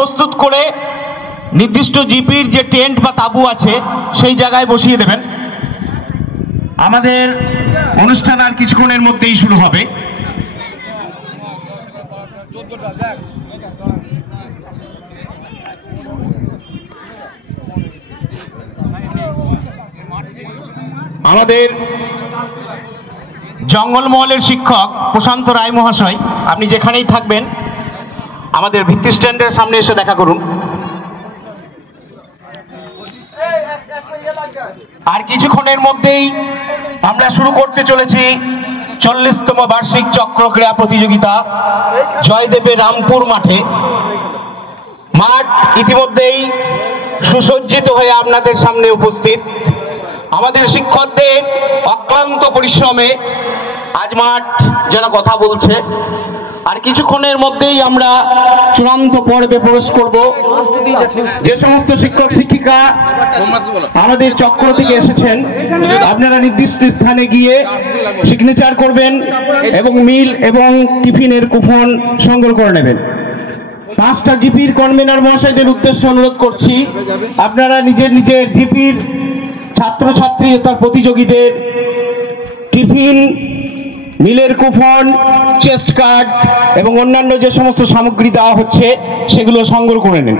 প্রস্তুত করে নির্দিষ্ট জিপির যে টেন্ট বা তাঁবু আছে সেই জায়গায় বসিয়ে দেবেন। আমাদের অনুষ্ঠান আর কিছুক্ষণের মধ্যেই শুরু হবে। আমাদের জঙ্গলমহলের শিক্ষক প্রশান্ত রায় মহাশয়, আপনি যেখানেই থাকবেন আমাদের ভিত্তি স্ট্যান্ডের সামনে এসে দেখা করুন। আর কিছুক্ষণের মধ্যেই আমরা শুরু করতে চলেছি 40তম বার্ষিক চক্র ক্রীড়া প্রতিযোগিতা জয়দেবের রামপুর মাঠে। মাঠ ইতিমধ্যেই সুসজ্জিত হয়ে আপনাদের সামনে উপস্থিত। আমাদের শিক্ষকদের অক্লান্ত পরিশ্রমে আজ মাঠ যেন কথা বলছে। আর কিছুক্ষণের মধ্যেই আমরা চূড়ান্ত পর্বে প্রবেশ করব। যে সমস্ত শিক্ষক শিক্ষিকা আমাদের চক্র থেকে এসেছেন, আপনারা নির্দিষ্ট স্থানে গিয়ে সিগনেচার করবেন এবং মিল এবং টিফিনের কুপন সংগ্রহ করে নেবেন। 5টা জিপির কনভেনার মহাশয়দের উদ্দেশ্যে অনুরোধ করছি, আপনারা নিজের নিজের জিপির ছাত্রছাত্রী তার প্রতিযোগীদের টিফিন, মিলের কুপন, চেস্ট কার্ড এবং অন্যান্য যে সমস্ত সামগ্রী দেওয়া হচ্ছে সেগুলো সংগ্রহ করে নেন।